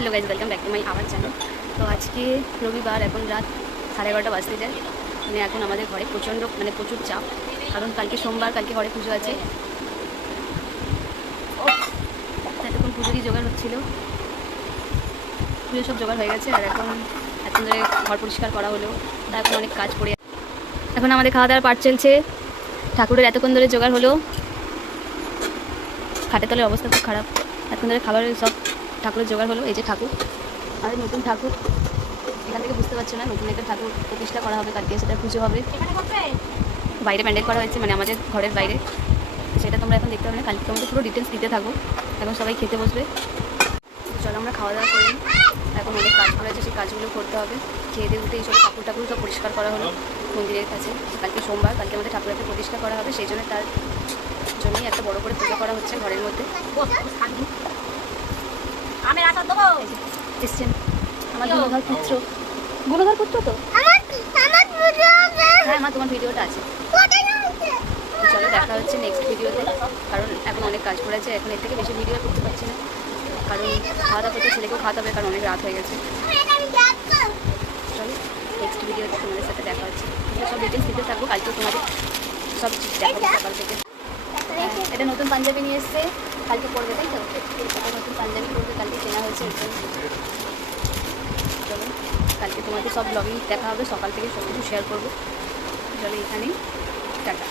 Hello guys, welcome back to my our channel. तो आज के रविवार এখন রাত 11:30 বাজতে যায়। মানে এখন আমাদের ঘরে প্রচুর চাপ, কারণ কালকে সোমবার, কালকে ঘরে পুজো আছে। এতক্ষণ পুজোরই জোগাড় হচ্ছিল, পুজো সব জোগাড় হয়ে গেছে। আর এখন ধরে ঘর পরিষ্কার করা হলো, তা এখন অনেক কাজ পড়ে। এখন আমাদের খাওয়া দাওয়ার পাট চলছে। ঠাকুরের এতক্ষণ ধরে জোগাড় হলো, খাটের তলের অবস্থা খুব খারাপ। এতক্ষণ ধরে খাবারের সব ঠাকুরের জোগাড় হলো। এই যে ঠাকুর, আমাদের নতুন ঠাকুর, এখান থেকে বুঝতে পারছো না, নতুন একটা ঠাকুর প্রতিষ্ঠা করা হবে কালকে, সেটা পুজো হবে। বাইরে প্যান্ডেল করা হয়েছে, মানে আমাদের ঘরের বাইরে। সেটা তোমরা এখন দেখতে পাবে না, কালকে তোমাদের পুরো ডিটেলস দিতে থাকো। এখন সবাই খেতে বসবে। চলো আমরা খাওয়া দাওয়া করি। এখন অনেক কাজ পড়ে আছে, সেই কাজগুলো করতে হবে। খেয়ে দিয়ে উঠে এইসব ঠাকুর সব পরিষ্কার করা হলো মন্দিরের কাছে। কালকে সোমবার, কালকে আমাদের ঠাকুরকে প্রতিষ্ঠা করা হবে, সেই জন্য তার জন্যই একটা বড় করে পুজো করা হচ্ছে ঘরের মধ্যে। এসছেন আমার গুণধর পুত্র তো। হ্যাঁ মা, তোমার ভিডিওটা আছে। চলো দেখা হচ্ছে নেক্সট ভিডিওতে, কারণ এখন অনেক কাজ পড়েছে। এখন এর থেকে বেশি ভিডিও করতে পারছি না, কারণ খাওয়া দাওয়া করতে ছেলেকেও খাওয়াতে হবে, কারণ অনেক রাত হয়ে গেছে। চলো নেক্সট ভিডিওতে তোমাদের সাথে দেখা হচ্ছে। সব ডিটেলস দিতে থাকবো, কালকেও তোমাদের সব দেখাবো সকাল থেকে। এটা নতুন পাঞ্জাবি নিয়ে এসছে, কালকে পরবে, তাই তো? এটা নতুন পাঞ্জাবি পরবে, কালকে কেনা হয়েছে। চলো কালকে তোমাদের সব ব্লগিং দেখা হবে, সকাল থেকে সব কিছু শেয়ার করবো। চলো এখানেই টাটা।